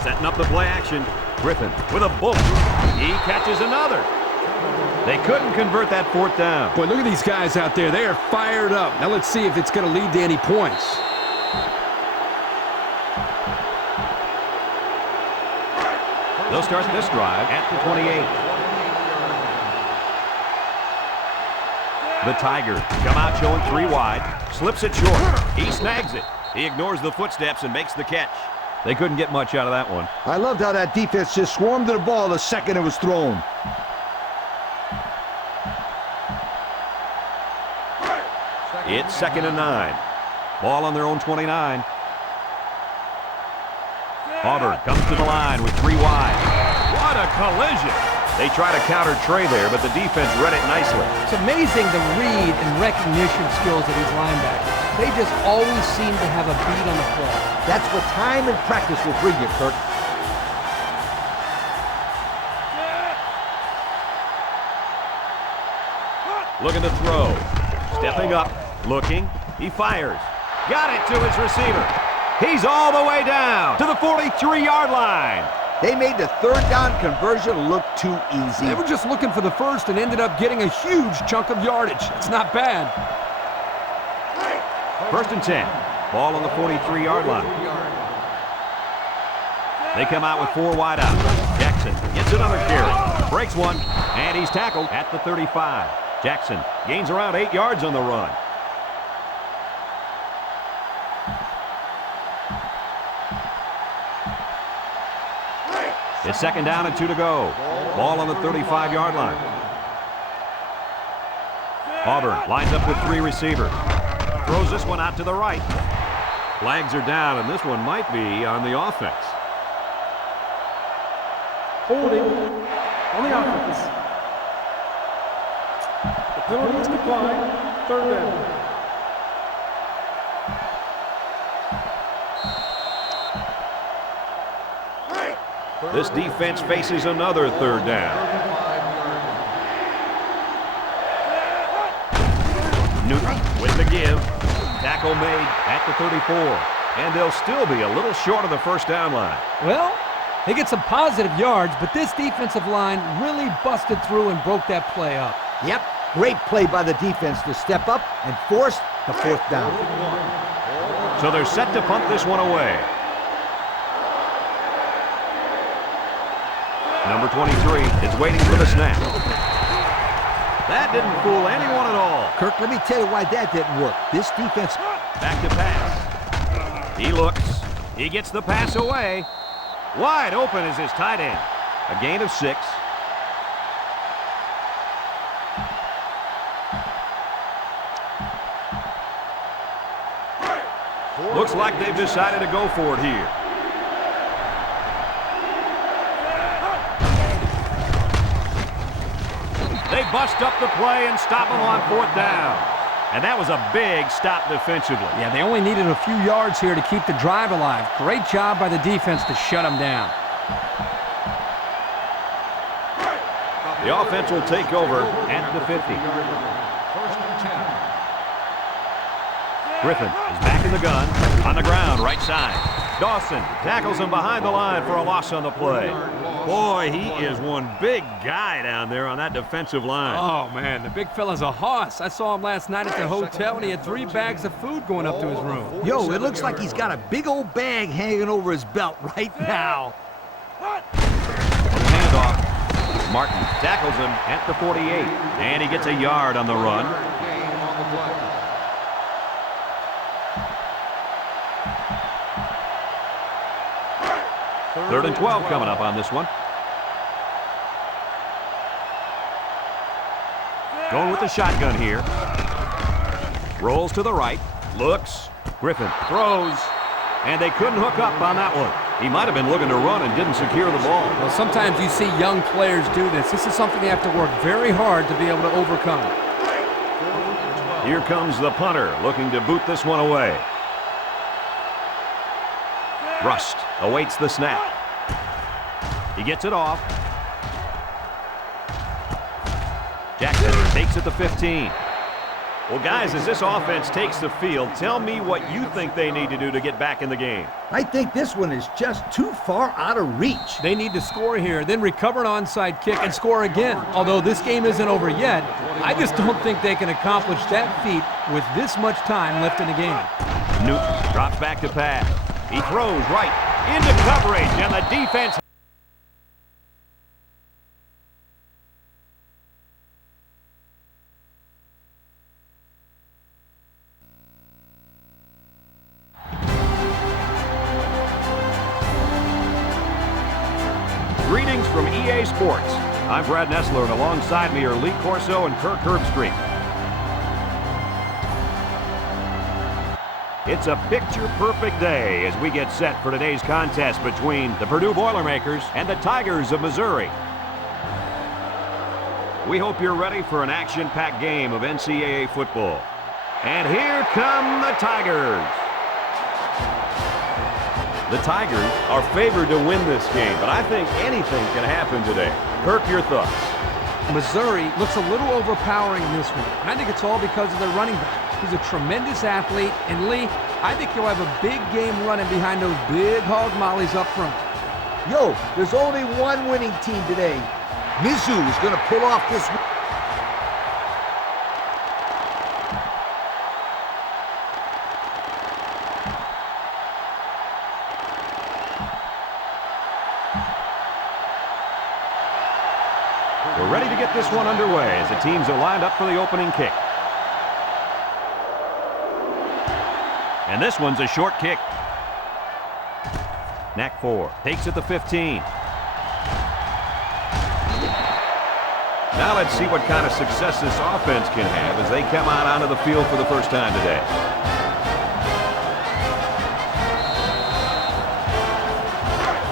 Setting up the play action. Griffin with a bullet. He catches another. They couldn't convert that fourth down. Boy, look at these guys out there. They are fired up. Now let's see if it's going to lead to any points. They'll start this drive at the 28. The Tigers come out showing 3 wide. Slips it short. He snags it. He ignores the footsteps and makes the catch. They couldn't get much out of that one. I loved how that defense just swarmed to the ball the second it was thrown. It's second and 9. Ball on their own 29. Auburn comes to the line with 3 wide. What a collision! They try to counter Trey there, but the defense read it nicely. It's amazing the read and recognition skills of these linebackers. They just always seem to have a beat on the play. That's what time and practice will bring you, Kirk. Looking to throw. Stepping up. Looking. He fires. Got it to his receiver. He's all the way down to the 43-yard line. They made the third down conversion look too easy. They were just looking for the first and ended up getting a huge chunk of yardage. It's not bad. First and 10. Ball on the 43-yard line. They come out with 4 wide out. Jackson gets another carry. Breaks one. And he's tackled at the 35. Jackson gains around 8 yards on the run. It's second down and 2 to go. Ball on the 35-yard line. Auburn lines up with 3 receivers. Throws this one out to the right. Flags are down, and this one might be on the offense. Holding on the offense. The penalty is declined. Third down. This defense faces another third down. Newton with the give. Tackle made at the 34. And they'll still be a little short of the first down line. Well, they get some positive yards, but this defensive line really busted through and broke that play up. Yep, great play by the defense to step up and force the fourth down. So they're set to punt this one away. Number 23 is waiting for the snap. That didn't fool anyone at all. Kirk, let me tell you why that didn't work. This defense... Back to pass. He looks. He gets the pass away. Wide open is his tight end. A gain of 6. Looks like they've decided to go for it here. They bust up the play and stop him on 4th down. And that was a big stop defensively. Yeah, they only needed a few yards here to keep the drive alive. Great job by the defense to shut them down. The offense will take over at the 50. Griffin is back in the gun. On the ground, right side. Dawson tackles him behind the line for a loss on the play. Boy, he is one big guy down there on that defensive line. Oh, man, the big fella's a hoss. I saw him last night at the hotel, and he had 3 bags of food going up to his room. Yo, it looks like he's got a big old bag hanging over his belt right now. Handoff. Martin tackles him at the 48, and he gets a yard on the run. Third and 12 coming up on this one. Going with the shotgun here. Rolls to the right. Looks. Griffin throws. And they couldn't hook up on that one. He might have been looking to run and didn't secure the ball. Well, sometimes you see young players do this. This is something they have to work very hard to be able to overcome. Here comes the punter looking to boot this one away. Rust awaits the snap. He gets it off. Jackson takes it to 15. Well, guys, as this offense takes the field, tell me what you think they need to do to get back in the game. I think this one is just too far out of reach. They need to score here, then recover an onside kick and score again. Although this game isn't over yet, I just don't think they can accomplish that feat with this much time left in the game. Newton drops back to pass. He throws right into coverage, and the defense... Greetings from EA Sports. I'm Brad Nessler, and alongside me are Lee Corso and Kirk Herbstreit. It's a picture-perfect day as we get set for today's contest between the Purdue Boilermakers and the Tigers of Missouri. We hope you're ready for an action-packed game of NCAA football. And here come the Tigers. The Tigers are favored to win this game, but I think anything can happen today. Kirk, your thoughts? Missouri looks a little overpowering in this one, and I think it's all because of their running back. He's a tremendous athlete, and Lee, I think he'll have a big game running behind those big hog mollies up front. Yo, there's only one winning team today. Mizzou is going to pull off this. We're ready to get this one underway as the teams are lined up for the opening kick. And this one's a short kick. Knack 4 takes it to 15. Now let's see what kind of success this offense can have as they come out onto the field for the first time today.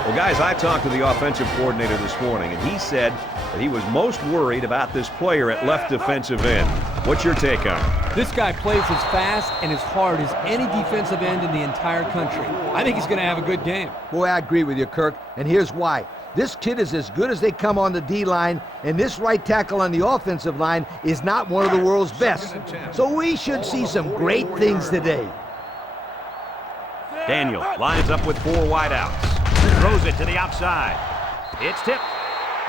Well, guys, I talked to the offensive coordinator this morning, and he said that he was most worried about this player at left defensive end. What's your take on it? This guy plays as fast and as hard as any defensive end in the entire country. I think he's going to have a good game. Boy, I agree with you, Kirk, and here's why. This kid is as good as they come on the D-line, and this right tackle on the offensive line is not one of the world's best. So we should see some great things today. Daniel lines up with 4 wideouts. Throws it to the outside. It's tipped.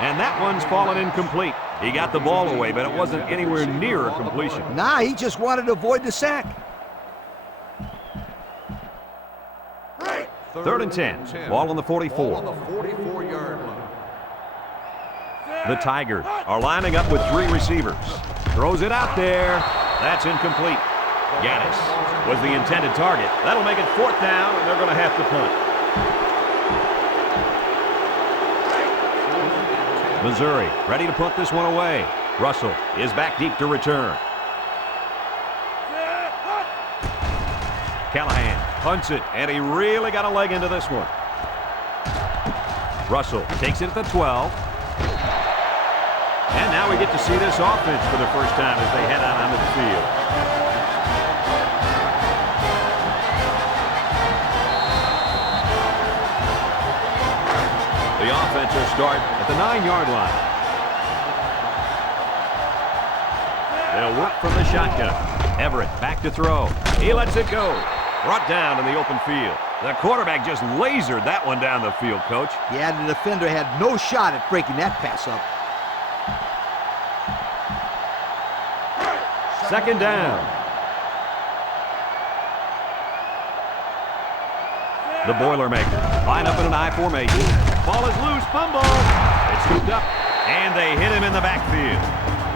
And that one's fallen incomplete. He got the ball away, but it wasn't anywhere near a completion. Nah, he just wanted to avoid the sack. 3rd and 10. Ball on the 44. The Tigers are lining up with 3 receivers. Throws it out there. That's incomplete. Gaddis was the intended target. That'll make it 4th down, and they're going to have to punt. Missouri ready to punt this one away. Russell is back deep to return. Callahan punts it, and he really got a leg into this one. Russell takes it at the 12. And now we get to see this offense for the first time as they head out onto the field. The offense will start at the 9-yard line. They'll work from the shotgun. Everett back to throw. He lets it go. Brought down in the open field. The quarterback just lasered that one down the field, Coach. Yeah, the defender had no shot at breaking that pass up. 2nd down. The Boilermakers line up in an I formation. Ball is loose, fumble. It's scooped up, and they hit him in the backfield.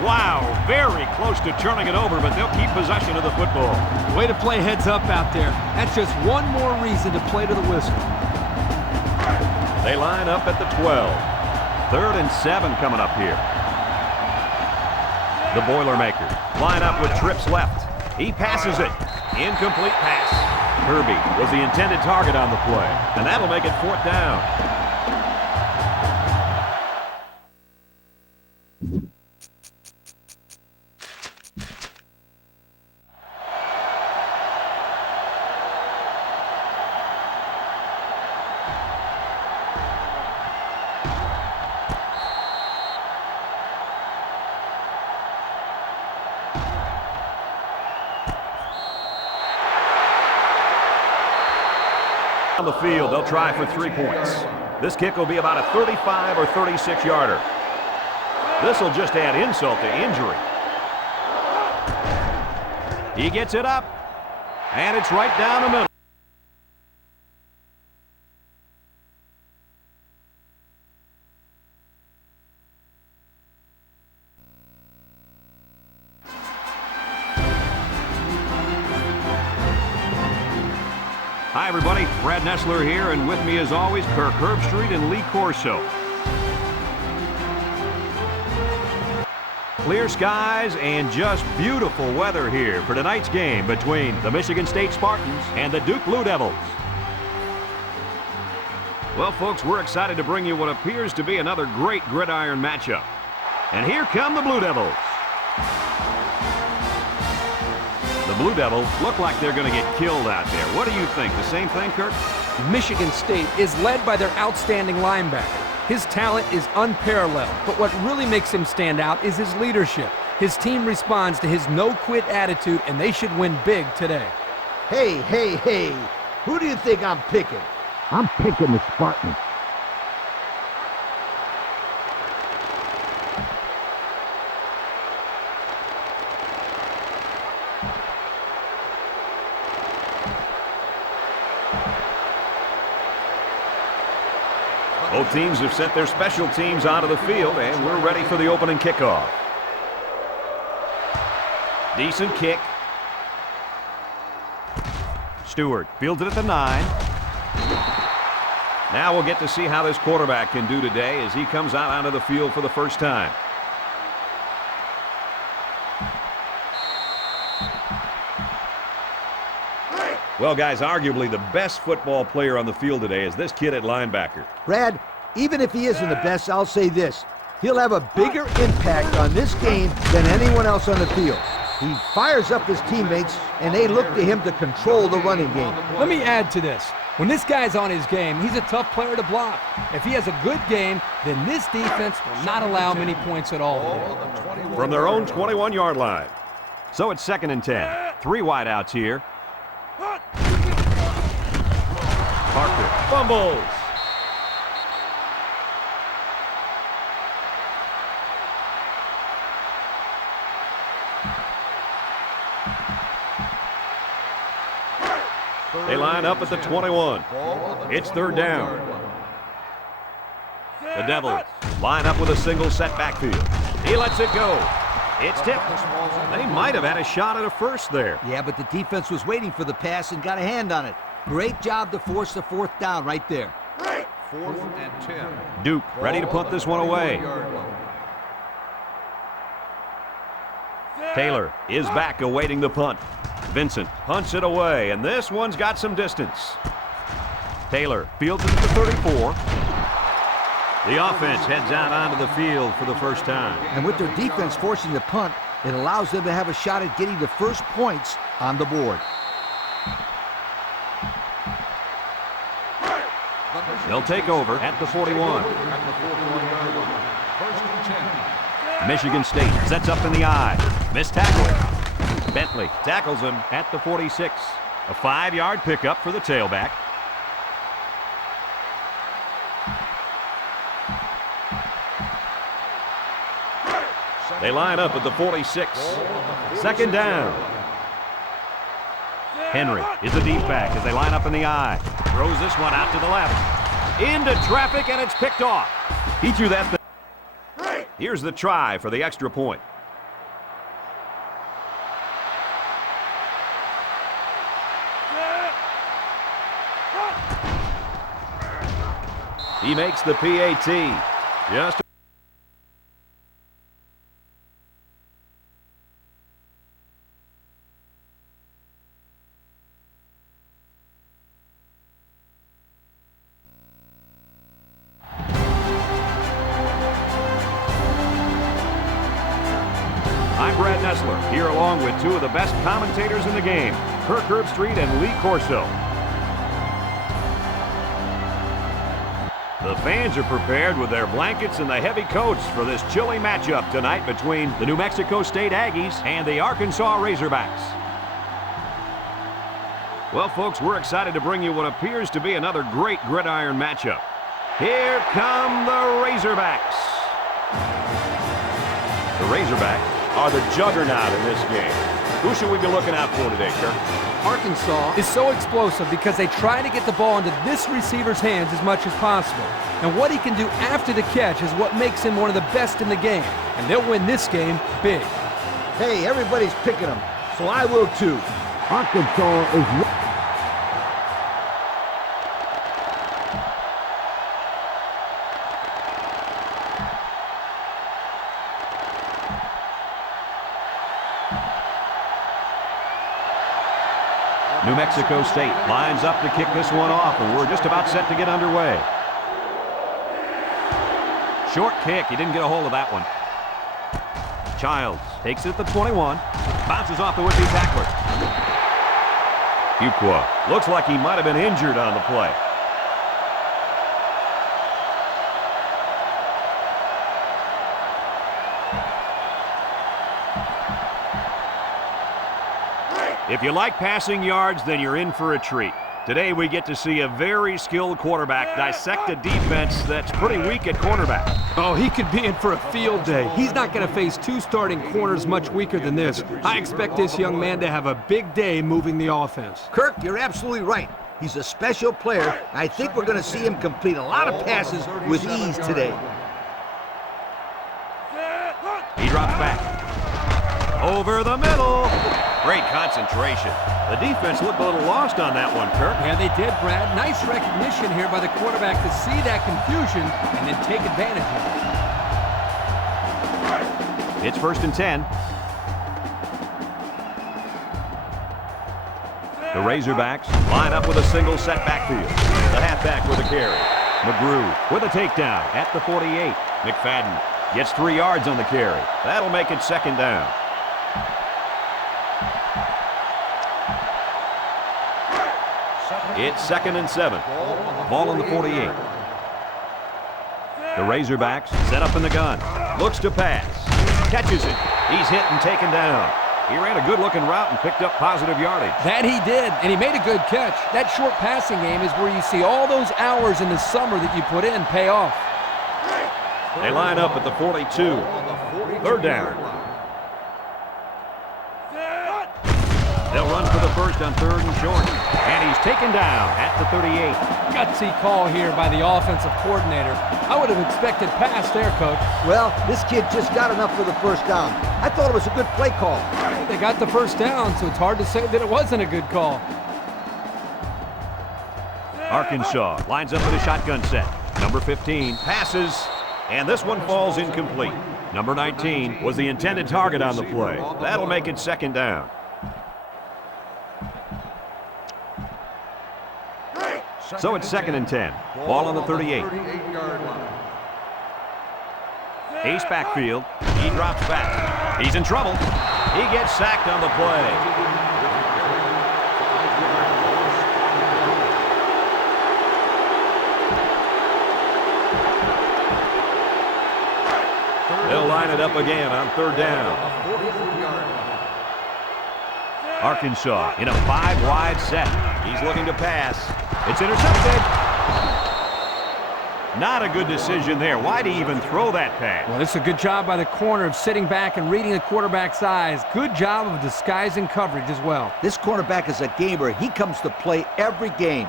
Wow, very close to turning it over, but they'll keep possession of the football. Way to play heads up out there. That's just one more reason to play to the whistle. They line up at the 12. 3rd and 7 coming up here. The Boilermakers line up with trips left. He passes it. Incomplete pass. Kirby was the intended target on the play, and that'll make it 4th down. On the field, they'll try for 3 points. This kick will be about a 35 or 36-yarder. This will just add insult to injury. He gets it up, and it's right down the middle. Hi, everybody. Brad Nessler here, and with me, as always, Kirk Herbstreit and Lee Corso. Clear skies and just beautiful weather here for tonight's game between the Michigan State Spartans and the Duke Blue Devils. Well, folks, we're excited to bring you what appears to be another great gridiron matchup. And here come the Blue Devils. The Blue Devils look like they're going to get killed out there. What do you think? The same thing, Kirk? Michigan State is led by their outstanding linebacker. His talent is unparalleled, but what really makes him stand out is his leadership. His team responds to his no-quit attitude, and they should win big today. Hey, hey, hey. Who do you think I'm picking? I'm picking the Spartans. Both teams have sent their special teams onto the field, and we're ready for the opening kickoff. Decent kick. Stewart fields it at the 9. Now we'll get to see how this quarterback can do today as he comes out onto the field for the first time. Well, guys, arguably the best football player on the field today is this kid at linebacker. Brad, even if he isn't the best, I'll say this. He'll have a bigger impact on this game than anyone else on the field. He fires up his teammates, and they look to him to control the running game. Let me add to this. When this guy's on his game, he's a tough player to block. If he has a good game, then this defense will not allow many points at all. From their own 21-yard line. So it's 2nd and 10. 3 wideouts here. Parker fumbles. They line up at the 21. It's 3rd down. The Devils line up with a single set backfield. He lets it go. It's tipped. They might have had a shot at a first there. Yeah, but the defense was waiting for the pass and got a hand on it. Great job to force the 4th down right there. 4th and 10. Duke ready to punt this one away. Taylor is back awaiting the punt. Vincent punts it away, and this one's got some distance. Taylor fields it at the 34. The offense heads out onto the field for the first time. And with their defense forcing the punt, it allows them to have a shot at getting the first points on the board. They'll take over at the 41. Michigan State sets up in the I. Missed tackle. Bentley tackles him at the 46. A 5-yard pickup for the tailback. They line up at the 46. 2nd down. Henry is the deep back as they line up in the I. Throws this one out to the left. Into traffic, and it's picked off. He threw that thing. Here's the try for the extra point. He makes the PAT. Just here along with 2 of the best commentators in the game, Kirk Herbstreit and Lee Corso. The fans are prepared with their blankets and the heavy coats for this chilly matchup tonight between the New Mexico State Aggies and the Arkansas Razorbacks. Well, folks, we're excited to bring you what appears to be another great gridiron matchup. Here come the Razorbacks. The Razorbacks are the juggernaut in this game. Who should we be looking out for today, Kirk? Arkansas is so explosive because they try to get the ball into this receiver's hands as much as possible. And what he can do after the catch is what makes him one of the best in the game. And they'll win this game big. Hey, everybody's picking them, so I will too. Arkansas is... New Mexico State lines up to kick this one off, and we're just about set to get underway. Short kick. He didn't get a hold of that one. Childs takes it at the 21. Bounces off the would-be tackler. Fuqua looks like he might have been injured on the play. If you like passing yards, then you're in for a treat. Today we get to see a very skilled quarterback dissect a defense that's pretty weak at cornerback. Oh, he could be in for a field day. He's not going to face 2 starting corners much weaker than this. I expect this young man to have a big day moving the offense. Kirk, you're absolutely right. He's a special player. I think we're going to see him complete a lot of passes with ease today. He drops back. Over the middle. Great concentration. The defense looked a little lost on that one, Kirk. Yeah, they did, Brad. Nice recognition here by the quarterback to see that confusion and then take advantage of it. It's 1st and 10. The Razorbacks line up with a single set backfield. The halfback with a carry. McGrew with a takedown at the 48. McFadden gets 3 yards on the carry. That'll make it 2nd down. It's 2nd and 7. Ball on the 48. The Razorbacks set up in the gun. Looks to pass. Catches it. He's hit and taken down. He ran a good-looking route and picked up positive yardage. That he did, and he made a good catch. That short passing game is where you see all those hours in the summer that you put in pay off. They line up at the 42. 3rd down. They'll run for the first on 3rd and short. And he's taken down at the 38. Gutsy call here by the offensive coordinator. I would have expected pass there, Coach. Well, this kid just got enough for the first down. I thought it was a good play call. They got the first down, so it's hard to say that it wasn't a good call. Arkansas lines up with a shotgun set. Number 15 passes, and this one falls incomplete. Number 19 was the intended target on the play. That'll make it 2nd down. So it's 2nd and 10. Ball on the 38. Ace backfield. He drops back. He's in trouble. He gets sacked on the play. They'll line it up again on 3rd down. Arkansas in a 5-wide set. He's looking to pass. It's intercepted. Not a good decision there. Why'd he even throw that pass? Well, it's a good job by the corner of sitting back and reading the quarterback's eyes. Good job of disguising coverage as well. This cornerback is a gamer. He comes to play every game.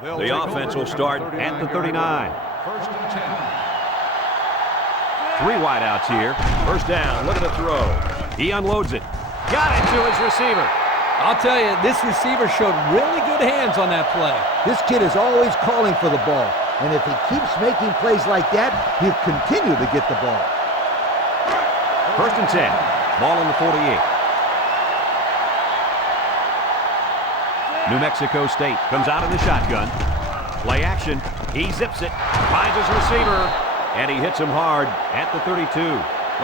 The offense will start at the 39. 3 wideouts here. 1st down. Look at the throw. He unloads it. Got it to his receiver. I'll tell you, this receiver showed really good hands on that play. This kid is always calling for the ball. And if he keeps making plays like that, he'll continue to get the ball. 1st and 10. Ball on the 48. New Mexico State comes out in the shotgun. Play action. He zips it. Finds his receiver. And he hits him hard at the 32.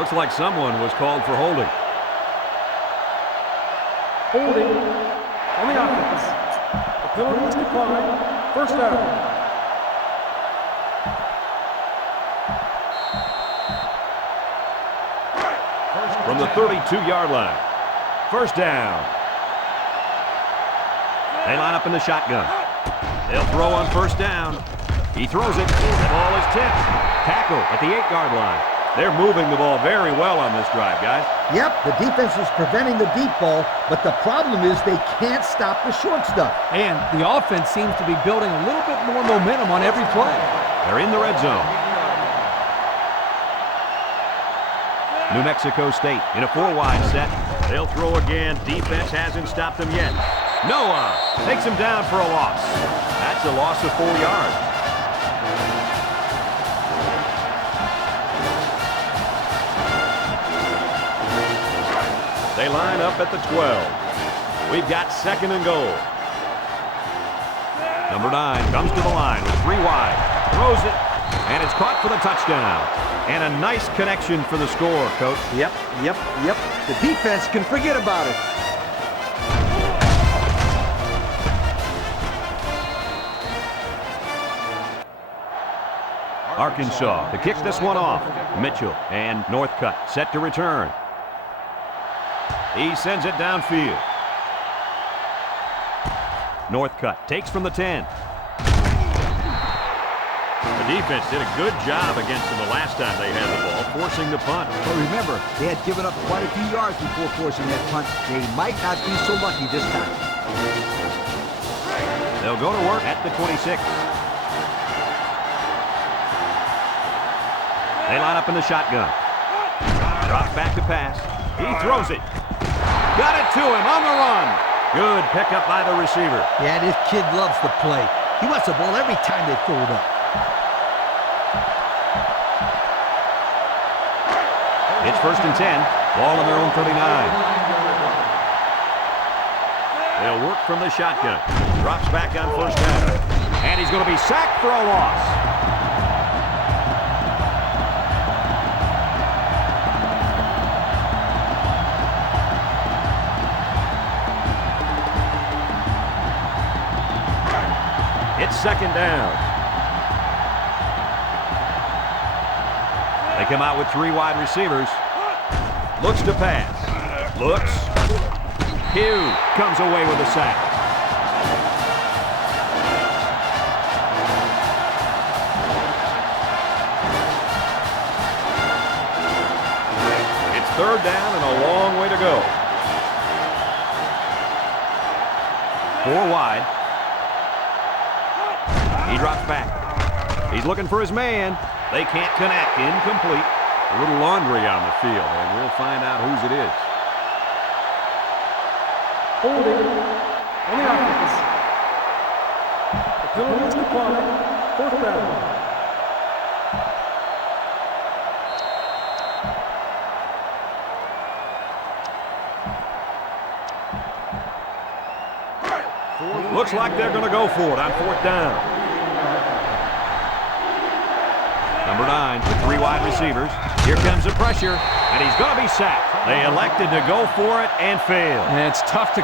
Looks like someone was called for holding. Holding on the offense. The penalty is declined. 1st down. From the 32-yard line. 1st down. They line up in the shotgun. They'll throw on 1st down. He throws it. The ball is tipped. Tackle at the 8-yard line. They're moving the ball very well on this drive, guys. Yep, the defense is preventing the deep ball, but the problem is they can't stop the short stuff. And the offense seems to be building a little bit more momentum on every play. They're in the red zone. New Mexico State in a 4-wide set. They'll throw again. Defense hasn't stopped them yet. Noah takes him down for a loss. That's a loss of 4 yards. They line up at the 12. We've got 2nd and goal. Number 9 comes to the line with 3 wide. Throws it, and it's caught for the touchdown. And a nice connection for the score, Coach. Yep. The defense can forget about it. Arkansas to kick this one off. Mitchell and Northcutt set to return. He sends it downfield. Northcutt takes from the 10. The defense did a good job against them the last time they had the ball, forcing the punt. But remember, they had given up quite a few yards before forcing that punt. They might not be so lucky this time. They'll go to work at the 26. They line up in the shotgun. Drops back to pass. He throws it. Got it to him on the run. Good pickup by the receiver. Yeah, this kid loves to play. He wants the ball every time they throw it up. It's 1st and 10. Ball on their own 39. They'll work from the shotgun. Drops back on 1st down. And he's going to be sacked for a loss. It's second down. They come out with 3 wide receivers. Looks to pass. Looks. Hugh comes away with a sack. It's third down and a long way to go. 4 wide. He drops back. He's looking for his man. They can't connect. Incomplete. A little laundry on the field, and we'll find out whose it is. Holding on the offense. The penalty is declined. 4th down. Looks like they're going to go for it on 4th down. Number 9 with 3 wide receivers. Here comes the pressure, and he's going to be sacked. They elected to go for it and failed. And it's tough to